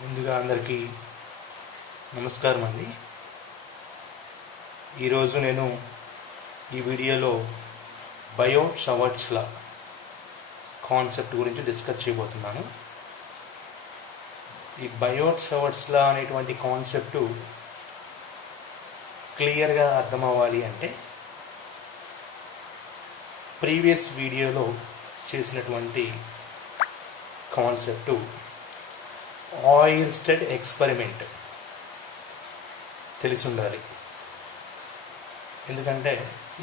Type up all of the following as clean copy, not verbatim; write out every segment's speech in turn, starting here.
ముందుగా అందరికీ నమస్కారం అండి. ఈరోజు నేను ఈ వీడియోలో బయోట్ సవర్ట్స్ లా కాన్సెప్ట్ గురించి డిస్కస్ చేయబోతున్నాను. ఈ బయోట్ సవర్ట్స్ లా అనేటువంటి కాన్సెప్టు క్లియర్గా అర్థం అవ్వాలి అంటే ప్రీవియస్ వీడియోలో చేసినటువంటి కాన్సెప్టు ఆయిర్స్టెడ్ ఎక్స్పెరిమెంట్ తెలిసి ఉండాలి. ఎందుకంటే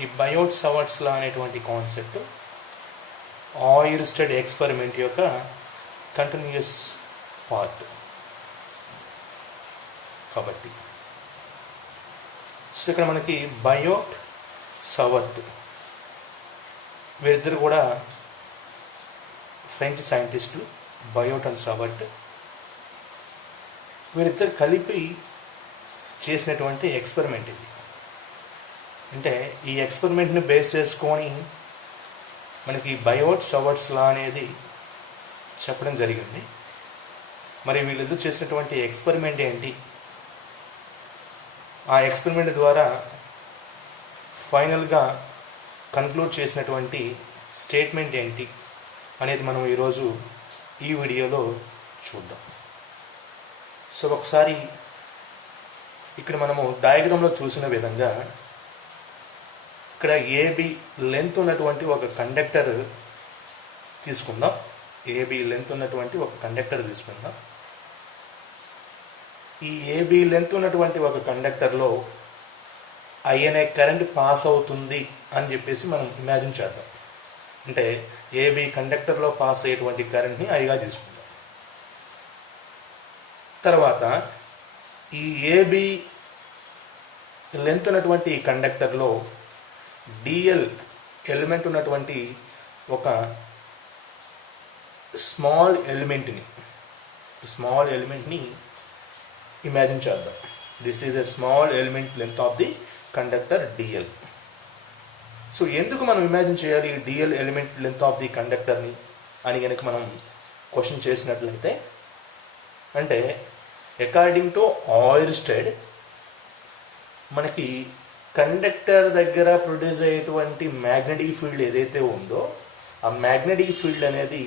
ఈ బయోట్ సవర్ట్స్ లా అనేటువంటి కాన్సెప్ట్ ఆయిర్స్టెడ్ ఎక్స్పెరిమెంట్ యొక్క కంటిన్యూస్ పార్ట్ కాబట్టి. సో ఇక్కడ మనకి బయోట్ సవర్ట్ వీరిద్దరు కూడా ఫ్రెంచ్ సైంటిస్టులు, బయోట్ అండ్ సవర్ట్. వీరిద్దరు కలిపి చేసినటువంటి ఎక్స్పెరిమెంట్ ఇది. అంటే ఈ ఎక్స్పెరిమెంట్ని బేస్ చేసుకొని మనకి బయోట్ సవర్ట్స్ లా అనేది చెప్పడం జరిగింది. మరి వీళ్ళిద్దరు చేసినటువంటి ఎక్స్పెరిమెంట్ ఏంటి, ఆ ఎక్స్పెరిమెంట్ ద్వారా ఫైనల్గా కన్క్లూడ్ చేసినటువంటి స్టేట్మెంట్ ఏంటి అనేది మనం ఈరోజు ఈ వీడియోలో చూద్దాం. సో ఒకసారి ఇక్కడ మనము డయాగ్రామ్లో చూసిన విధంగా ఇక్కడ ఏబి లెంత్ ఉన్నటువంటి ఒక కండక్టర్ తీసుకుందాం. ఏబి లెంత్ ఉన్నటువంటి ఒక కండక్టర్ తీసుకుందాం. ఈ ఏబి లెంత్ ఉన్నటువంటి ఒక కండక్టర్లో ఐ అనే కరెంట్ పాస్ అవుతుంది అని చెప్పేసి మనం ఇమాజిన్ చేద్దాం. అంటే ఏబి కండక్టర్లో పాస్ అయ్యేటువంటి కరెంట్ని ఐగా తీసుకుందాం. తర్వాత ఈ ఏబి లెంత్ ఉన్నటువంటి ఈ కండక్టర్లో డిఎల్ ఎలిమెంట్ ఉన్నటువంటి ఒక స్మాల్ ఎలిమెంట్ని ఇమాజిన్ చేద్దాం. This is a small element length of the conductor DL. So ఎందుకు మనం ఇమాజిన్ చేయాలి ఈ DL element length of the కండక్టర్ని అని కనుక మనం క్వశ్చన్ చేసినట్లయితే, అంటే అకార్డింగ్ టు ఆయిర్స్టెడ్ మనకి కండక్టర్ దగ్గర ప్రొడ్యూస్ అయ్యేటువంటి మ్యాగ్నెటిక్ ఫీల్డ్ ఏదైతే ఉందో ఆ మ్యాగ్నెటిక్ ఫీల్డ్ అనేది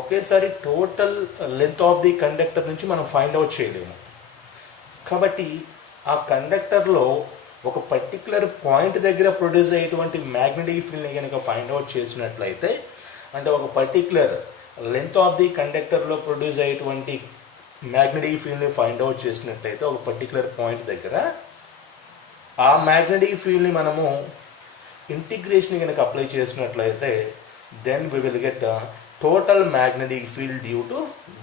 ఒకేసారి total length of the conductor నుంచి మనం ఫైండ్ అవుట్ చేయలేము. కాబట్టి ఆ కండక్టర్లో ఒక పర్టికులర్ పాయింట్ దగ్గర ప్రొడ్యూస్ అయ్యేటువంటి మ్యాగ్నెటిక్ ఫీల్డ్ని కనుక ఫైండ్ అవుట్ చేసినట్లయితే, అంటే ఒక పర్టికులర్ లెంత్ ఆఫ్ ది కండక్టర్లో ప్రొడ్యూస్ అయ్యేటువంటి మ్యాగ్నెటిక్ ఫీల్డ్ని ఫైండ్ అవుట్ చేసినట్లయితే ఒక పర్టికులర్ పాయింట్ దగ్గర ఆ మ్యాగ్నెటిక్ ఫీల్డ్ని మనము ఇంటిగ్రేషన్ కనుక అప్లై చేసినట్లయితే then we will get total magnetic field due to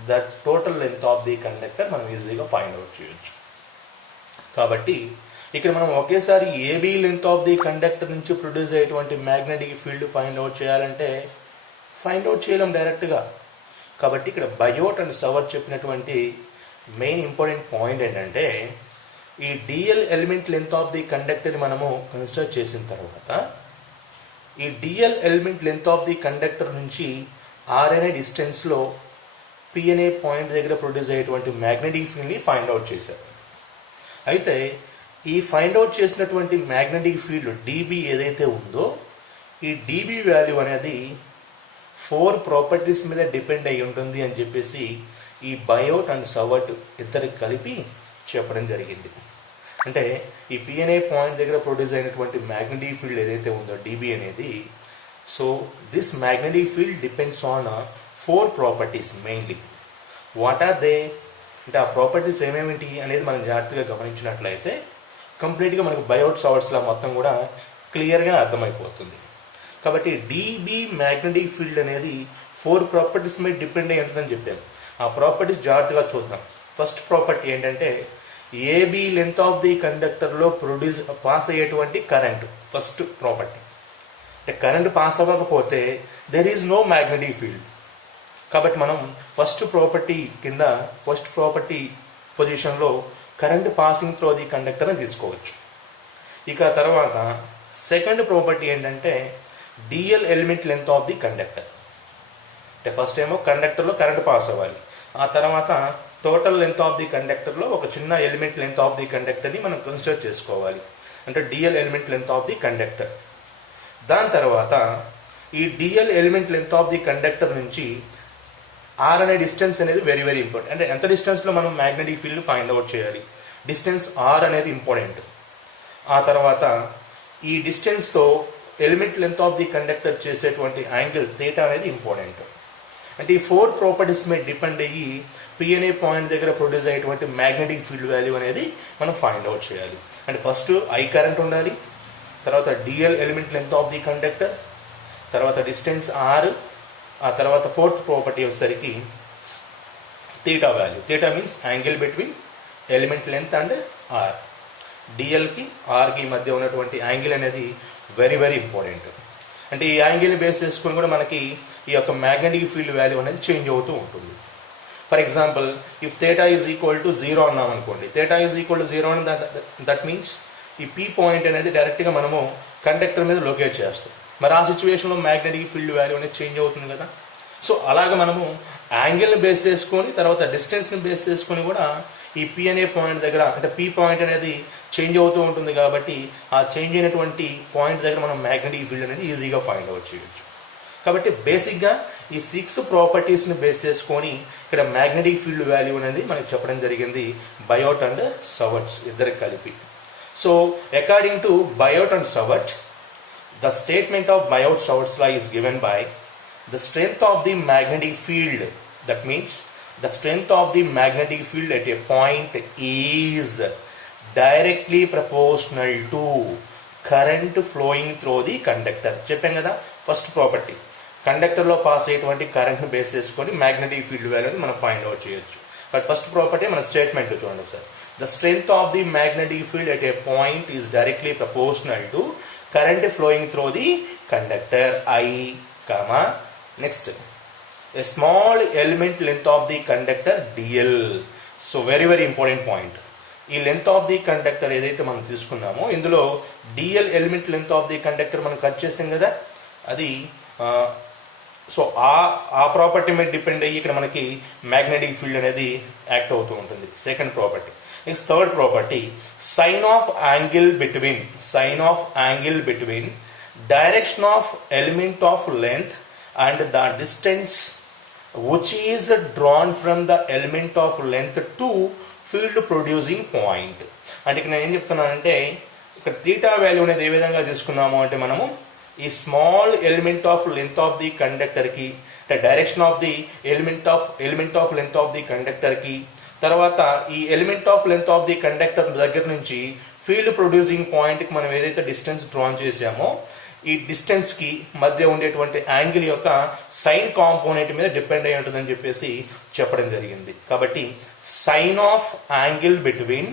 that total length of the conductor మనం ఈజీగా ఫైండ్ అవుట్ చేయొచ్చు. కాబట్టి ఇక్కడ మనం ఒకేసారి AB length of the conductor నుంచి ప్రొడ్యూస్ అయ్యేటువంటి మ్యాగ్నెటిక్ ఫీల్డ్ ఫైండ్ అవుట్ చేయాలంటే ఫైండ్ అవుట్ చేయలేం డైరెక్ట్గా. కాబట్టి ఇక్కడ బయోట్ అండ్ సవర్ట్ చెప్పినటువంటి మెయిన్ ఇంపార్టెంట్ పాయింట్ ఏంటంటే, ఈ DL element length of the conductor మనము కన్సిడర్ చేసిన తర్వాత ఈ DL element length of the conductor నుంచి ఆర్ అనే డిస్టెన్స్లో పి అనే పాయింట్ దగ్గర ప్రొడ్యూస్ అయ్యేటువంటి మ్యాగ్నెటిక్ ఫీల్డ్ని ఫైండ్ అవుట్ చేశారు. అయితే ఈ ఫైండ్ అవుట్ చేసినటువంటి మ్యాగ్నెటిక్ ఫీల్డ్ డిబి ఏదైతే ఉందో ఈ డిబి వాల్యూ అనేది 4 ప్రాపర్టీస్ మీద డిపెండ్ అయి ఉంటుంది అని చెప్పేసి ఈ బయోట్ అండ్ సవర్ట్ ఇద్దరు కలిపి చెప్పడం జరిగింది. అంటే ఈ పి అనే పాయింట్ దగ్గర ప్రొడ్యూస్ అయినటువంటి మ్యాగ్నెటిక్ ఫీల్డ్ ఏదైతే ఉందో డిబి అనేది, so this magnetic field depends on 4 properties mainly. What are they అంటే ఆ ప్రాపర్టీస్ ఏమేమిటి అనేది మనం జాగ్రత్తగా గమనించినట్లయితే కంప్లీట్గా మనకు బయోట్ సవర్ట్స్ లా మొత్తం కూడా క్లియర్గా అర్థమైపోతుంది. కాబట్టి డిబి మ్యాగ్నెటిక్ ఫీల్డ్ అనేది 4 ప్రాపర్టీస్ మీద డిపెండ్ అయి ఉంటుందని చెప్పాను. ఆ ప్రాపర్టీస్ జాగ్రత్తగా చూద్దాం. ఫస్ట్ ప్రాపర్టీ ఏంటంటే ఏబి లెంత్ ఆఫ్ ది కండక్టర్లో పాస్ అయ్యేటువంటి కరెంట్. ఫస్ట్ ప్రాపర్టీ అంటే కరెంట్ పాస్ అవ్వకపోతే there is no magnetic field. కాబట్టి మనం ఫస్ట్ ప్రాపర్టీ పొజిషన్లో current passing through the conductor అని తీసుకోవచ్చు. ఇక తర్వాత సెకండ్ ప్రాపర్టీ ఏంటంటే DL element length of the conductor. అంటే ఫస్ట్ ఏమో కండక్టర్లో కరెంట్ పాస్ అవ్వాలి. ఆ తర్వాత టోటల్ లెంత్ ఆఫ్ ది కండక్టర్లో ఒక చిన్న ఎలిమెంట్ లెంత్ ఆఫ్ ది కండక్టర్ని మనం కన్సిడర్ చేసుకోవాలి, అంటే DL element length of the conductor. దాని తర్వాత ఈ DL element length of the conductor నుంచి ఆర్ అనే డిస్టెన్స్ అనేది వెరీ వెరీ ఇంపార్టెంట్. అంటే ఎంత డిస్టెన్స్లో మనం మ్యాగ్నెటిక్ ఫీల్డ్ ఫైండ్ అవుట్ చేయాలి, డిస్టెన్స్ ఆర్ అనేది ఇంపార్టెంట్. ఆ తర్వాత ఈ డిస్టెన్స్తో element length of the conductor చేసేటువంటి యాంగిల్ థీటా అనేది ఇంపార్టెంట్. అంటే ఈ 4 ప్రాపర్టీస్ మీద డిపెండ్ అయ్యి పి అనే పాయింట్ దగ్గర ప్రొడ్యూస్ అయ్యేటువంటి మ్యాగ్నెటిక్ ఫీల్డ్ వాల్యూ అనేది మనం ఫైండ్ అవుట్ చేయాలి. అంటే ఫస్ట్ ఐ కరెంట్ ఉండాలి, తర్వాత DL element length of the conductor, తర్వాత డిస్టెన్స్ ఆర్, ఆ తర్వాత 4th ప్రాపర్టీ వచ్చేసరికి theta value. Theta means angle between element length and R. డిఎల్కి ఆర్కి మధ్య ఉన్నటువంటి యాంగిల్ అనేది వెరీ వెరీ ఇంపార్టెంట్. అంటే ఈ యాంగిల్ని బేస్ చేసుకుని కూడా మనకి ఈ యొక్క మ్యాగ్నెటిక్ ఫీల్డ్ వాల్యూ అనేది చేంజ్ అవుతూ ఉంటుంది. For example if theta is equal to 0 అన్నాం అనుకోండి, థీటా ఈజ్ ఈక్వల్ టు 0 అని దట్ మీన్స్ ఈ పీ పాయింట్ అనేది డైరెక్ట్గా మనము కండక్టర్ మీద లొకేట్ చేస్తాం. మరి ఆ సిచ్యువేషన్లో మ్యాగ్నెటిక్ ఫీల్డ్ వాల్యూ అనేది చేంజ్ అవుతుంది కదా. సో అలాగే మనము యాంగిల్ని బేస్ చేసుకొని తర్వాత డిస్టెన్స్ని బేస్ చేసుకొని కూడా ఈ పి అనే పాయింట్ దగ్గర, అంటే పీ పాయింట్ అనేది చేంజ్ అవుతూ ఉంటుంది కాబట్టి ఆ చేంజ్ అయినటువంటి పాయింట్ దగ్గర మనం మ్యాగ్నెటిక్ ఫీల్డ్ అనేది ఈజీగా ఫైండ్ అవుట్ చేయొచ్చు. కాబట్టి బేసిక్గా ఈ 6 ప్రాపర్టీస్ని బేస్ చేసుకొని ఇక్కడ మ్యాగ్నెటిక్ ఫీల్డ్ వాల్యూ అనేది మనకి చెప్పడం జరిగింది బయోట్ అండ్ సవర్ట్స్ ఇద్దరికి కలిపి. So according to Biot and Savart, the statement of Biot-Savart's law is given by the strength of the magnetic field. That means the strength of the magnetic field at a point is directly proportional to current flowing through the conductor. చెప్పాం కదా first property, కండక్టర్లో pass అయ్యేటువంటి కరెంట్ని base చేసుకొని magnetic field వాల్యూని మనం find out చేయొచ్చు. But first property మన statement చూడండి ఒకసారి. The strength of the magnetic field at a point is directly proportional to current flowing through the conductor I, next a small element length of the conductor dl. So very very important point. ఈ length of the conductor ఏదైతే మనం తీసుకున్నామో ఇందులో DL element length of the conductor మనం cut చేసాం కదా, అది so ఆ ప్రాపర్టీ మీద డిపెండ్ అయ్యి ఇక్కడ మనకి మ్యాగ్నెటిక్ ఫీల్డ్ అనేది యాక్ట్ అవుతూ ఉంటుంది. Second property. Next third property, sine of angle between direction of element of length and the distance which is drawn from the element of length to field producing point. అంటే ఇక్కడ నేను ఏం చెప్తున్నానంటే ఇక్కడ theta value అనేది ఏ విధంగా తీసుకున్నాము అంటే మనము ఈ small element of length of the కండక్టర్కి, అంటే direction of the element of length of the కండక్టర్కి, తర్వాత ఈ element of length of the conductor దగ్గర నుంచి ఫీల్డ్ ప్రొడ్యూసింగ్ పాయింట్కి మనం ఏదైతే డిస్టెన్స్ డ్రాన్ చేసామో ఈ డిస్టెన్స్కి మధ్య ఉండేటువంటి యాంగిల్ యొక్క సైన్ కాంపోనెంట్ మీద డిపెండ్ అయి ఉంటుందని చెప్పేసి చెప్పడం జరిగింది. కాబట్టి sine of angle between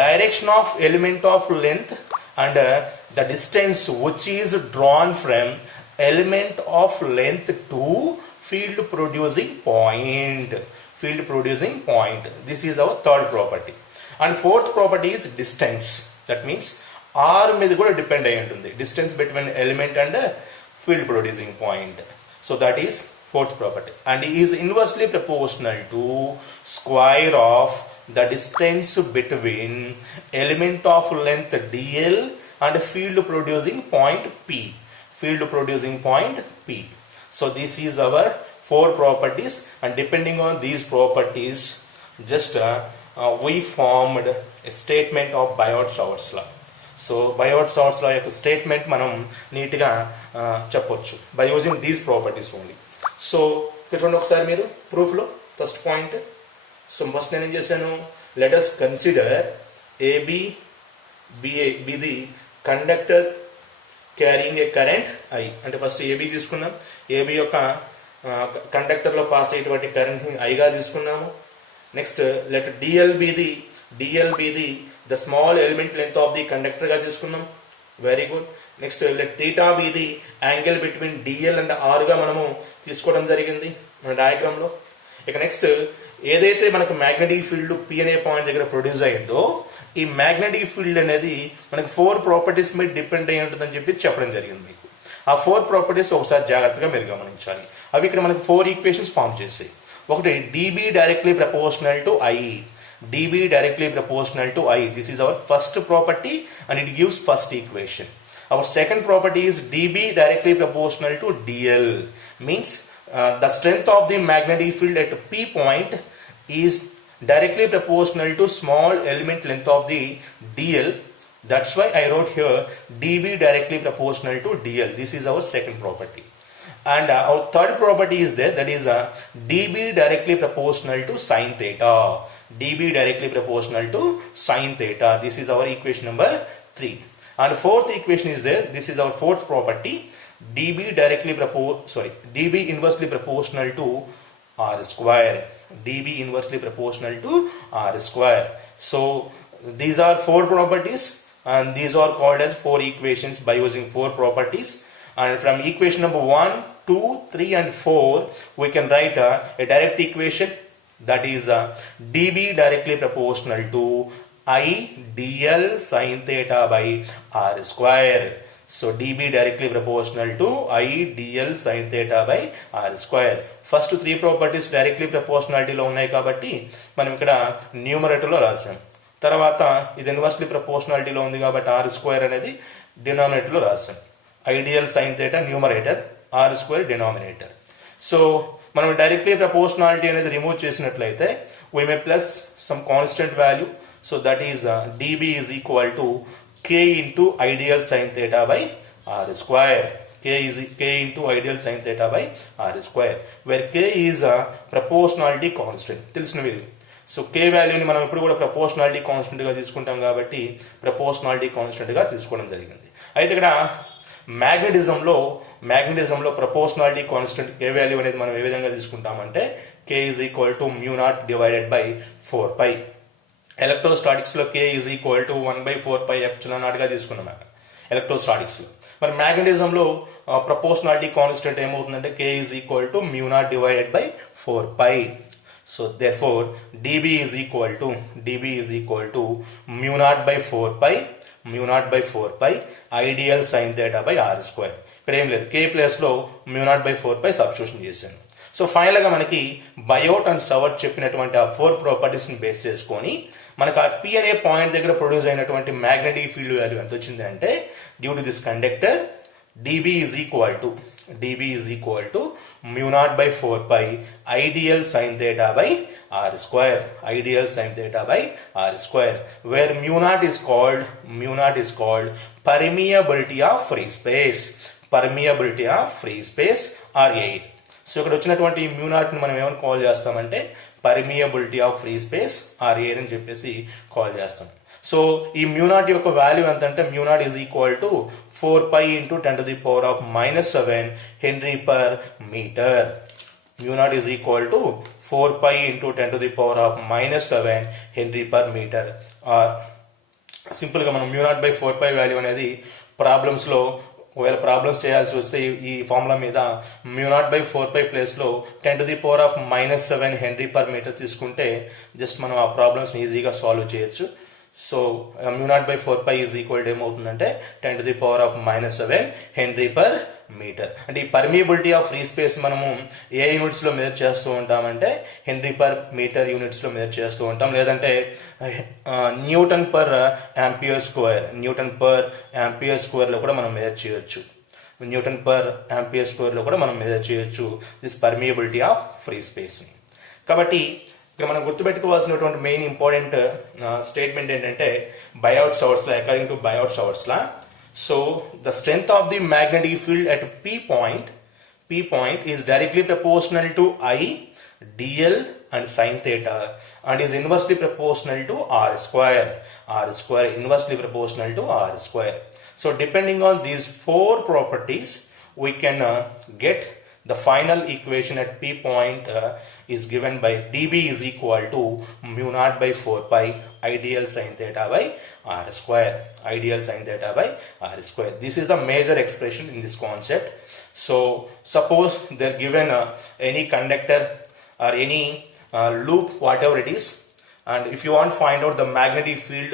direction of element of length and the distance which is drawn from element of length to field producing point. This is our third property. And fourth property is distance. That means r మీద కూడా depend అయి ఉంటుంది, distance between element and field producing point. So that is fourth property, and is inversely proportional to square of the distance between element of length dl and field producing point p. So this is our 4 properties, and depending on these properties just we formed a statement of Biot-Savart's law. So Biot-Savart's law యొక్క statement మనం నీట్గా చెప్పొచ్చు by using these properties only. So ఇక్కడ చూడండి ఒకసారి మీరు ప్రూఫ్లో first point. So first నేను ఏం చేశాను, let us consider AB be the conductor carrying a current I. అంటే ఫస్ట్ ఏబీ తీసుకున్నాం, ఏబీ యొక్క కండక్టర్లో పాస్ అయ్యేటువంటి కరెంట్ని ఐగా తీసుకున్నాము. Next let DL be the small element length of the కండక్టర్గా తీసుకున్నాం. Very good. Next let theta be the angle between DL and ఆర్గా మనము తీసుకోవడం జరిగింది మన డయాగ్రామ్లో. ఇక నెక్స్ట్ ఏదైతే మనకు మ్యాగ్నెటిక్ ఫీల్డ్ పి అనే పాయింట్ దగ్గర ప్రొడ్యూస్ అయ్యిందో ఈ మ్యాగ్నెటిక్ ఫీల్డ్ అనేది మనకి 4 ప్రాపర్టీస్ మీద డిపెండ్ అయి ఉంటుందని చెప్పి చెప్పడం జరిగింది మీకు. ఆ 4 ప్రాపర్టీస్ ఒకసారి జాగ్రత్తగా మీరు గమనించాలి. అవి ఇక్కడ మనకు 4 ఈక్వేషన్స్ ఫామ్ చేసాయి. ఒకటి dB directly proportional to I. dB directly proportional to I. This is our first property and it gives first equation. Our second property is dB directly proportional to dl. Means the strength of the magnetic field at P point is directly proportional to small element length of the dl. That's why I wrote here dB directly proportional to dl. This is our second property. And our third property is there, that is dB directly proportional to sin theta. dB directly proportional to sin theta. This is our equation number 3. And fourth equation is there. This is our fourth property. dB inversely proportional to r square. dB inversely proportional to r square. So these are 4 properties and these are called as 4 equations by using 4 properties. And from equation number 1, 2, 3 and 4 we can write a direct equation, that is dB directly proportional to I dl sin theta by r square. So dB directly proportional to I dl sin theta by r square. First 3 properties directly proportionality లో ఉన్నాయి కాబట్టి మనం ఇక్కడ numerator లో రాసాం. తర్వాత ఇది inversely proportionality లో ఉంది కాబట్టి r స్క్వేర్ అనేది డినామినేటర్ లో రాసాం. Ideal sine theta numerator, r square denominator. So మనం డైరెక్ట్లీ ప్రపోర్షనాలిటీ అనేది రిమూవ్ చేసినట్లయితే we may plus some constant value, so that is dB is equal to k into ideal sin theta by r square. K into ideal sin theta by r square, where k is a proportionality constant. తెలిసినవి. So k వాల్యూని మనం ఎప్పుడు కూడా proportionality constant గా తీసుకుంటాం కాబట్టి proportionality constant గా తీసుకోవడం జరిగింది. అయితే ఇక్కడ మ్యాగ్నెటిజంలో ప్రపోర్షనాలిటీ కాన్స్టెంట్ k వాల్యూ అనేది మనం ఏ విధంగా తీసుకుంటామంటే k is equal to mu naught divided by 4 pi. Electrostatics లో k is equal to 1/4 pi epsilon naught గా తీసుకున్నాం ఎలక్ట్రోస్టాటిక్స్ లో. మరి మ్యాగ్నెటిజంలో ప్రపోర్షనాలిటీ కాన్స్టెంట్ ఏమవుతుందంటే k is equal to mu naught divided by 4 pi. So therefore dB is equal to mu naught by 4 pi ideal sin theta by r square. ఇక్కడ ఏం లేదు, k place లో mu naught by 4 pi substitution చేశాను. So final గా మనకి బయోట్ and సవర్ట్ చెప్పినటువంటి ఆ 4 properties ని బేస్ చేసుకొని మనకు ఆ P అనే పాయింట్ దగ్గర ప్రొడ్యూస్ అయినటువంటి మ్యాగ్నెటిక్ ఫీల్డ్ వాల్యూ ఎంత వచ్చింది అంటే due to this conductor dB is equal to mu naught by 4 pi ideal sin theta by r square. Where mu naught is called permeability of free space or air. So ఇక్కడ వచ్చినటువంటి mu naught ని మనం ఏమని call చేస్తామంటే permeability of free space or air అని చెప్పేసి call చేస్తాం. So ఈ mu naught యొక్క వాల్యూ ఎంత అంటే mu naught is equal to 4 pi into 10 to the power of -7 Henry per meter. Mu naught is equal to 4 pi into 10 to the power of -7 Henry per meter. Simple గా మనం mu naught by 4 pi value అనేది problems లో ఒకవేళ problems చేయాల్సి వస్తే ఈ formula మీద mu naught by 4 pi place లో 10 to the power of -7 Henry per meter తీసుకుంటే జస్ట్ మనం ఆ ప్రాబ్లమ్స్ ని ఈజీగా సాల్వ్ చేయొచ్చు. So mu naught by 4 pi is equal to ఏమవుతుందంటే 10 to the power of -7 Henry per meter. అంటే ఈ పర్మియబిలిటీ ఆఫ్ ఫ్రీ స్పేస్ మనము ఏ యూనిట్స్ లో మెజర్ చేస్తూ ఉంటామంటే హెన్రీ పర్ మీటర్ యూనిట్స్ లో మెజర్ చేస్తూ ఉంటాం, లేదంటే న్యూటన్ పర్ యాంపియర్ స్క్వేర్ లో కూడా మనం మెజర్ చేయొచ్చు. This permeability of free space. కాబట్టి ఇక్కడ మనం గుర్తుపెట్టుకోవాల్సినటువంటి మెయిన్ ఇంపార్టెంట్ స్టేట్మెంట్ ఏంటంటే Biot Savart's law, according to Biot Savart's law, so the strength of the magnetic field at P point is directly proportional to I dl and sin theta and is inversely proportional to r square, inversely proportional to r square. So depending on these 4 properties we can get the final equation at P point is given by dB is equal to mu naught by 4 pi ideal sin theta by r square. This is the major expression in this concept. So suppose they're given any conductor or any loop, whatever it is, and if you want to find out the magnetic field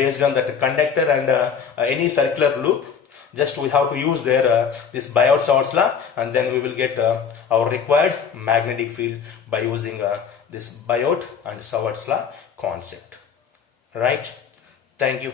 based on that conductor and any circular loop, Just we have to use their this Biot-Savart's law, and then we will get our required magnetic field by using this Biot and Savart's law concept. Right? Thank you.